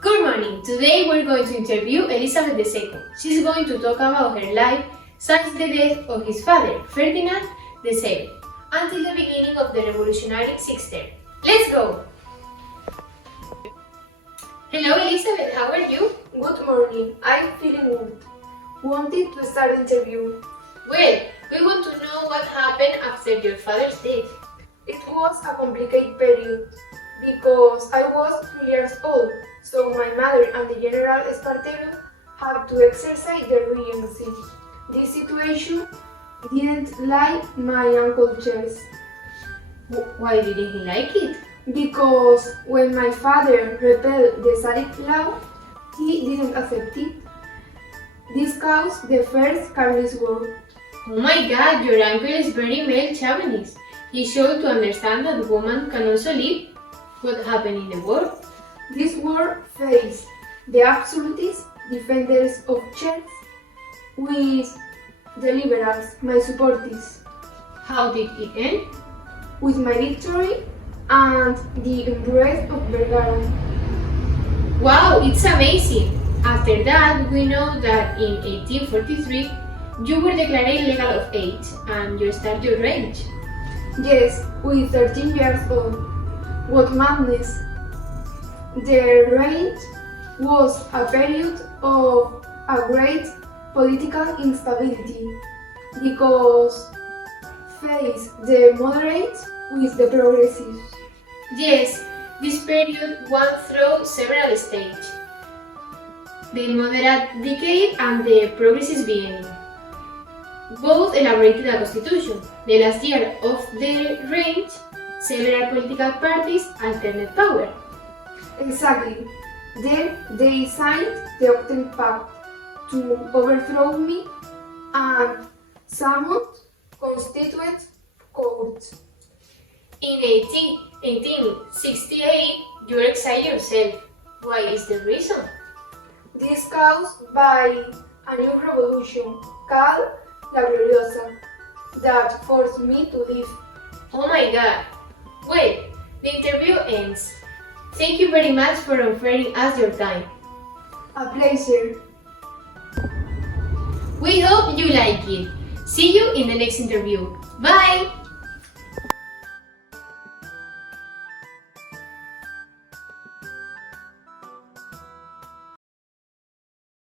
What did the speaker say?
Good morning. Today we're going to interview Elizabeth II. She's going to talk about her life since the death of his father, Ferdinand II, until the beginning of the revolutionary Sixth Term. Let's go! Hello Elizabeth, how are you? Good morning, I'm feeling good. Wanted to start interview. Well, we want to know what happened after your father's death. It was a complicated period because I was 3 years old, so my mother and the General Espartero had to exercise their regency. This situation didn't like my Uncle Charles Why didn't he like it? because when my father repealed the Tsarist law, he didn't accept it. This caused the First Carlist War. Oh my god, your uncle is very male chauvinist. He showed to understand that women can also live. What happened in the war? This war faced the absolutist defenders of church with the liberals, my supporters, How did it end? with my victory and the embrace of Vergara. Wow, it's amazing! After that, we know that in 1843, you were declared legal of age and you started your reign. Yes, with 13 years old. What madness! The reign was a period of a great political instability because faced the moderates with the progressives. Yes, this period went through several stages. The moderate decade and the progressive beginning. Both elaborated a constitution. The last year of the reign, several political parties alternate power. Exactly. Then they signed the Octave Pact to overthrow me and summoned constituent courts. In 1868, you exiled yourself. Why is the reason? This caused by a new revolution called La Gloriosa that forced me to leave. Oh my god! Well, the interview ends. Thank you very much for offering us your time. A pleasure. We hope you like it. See you in the next interview. Bye!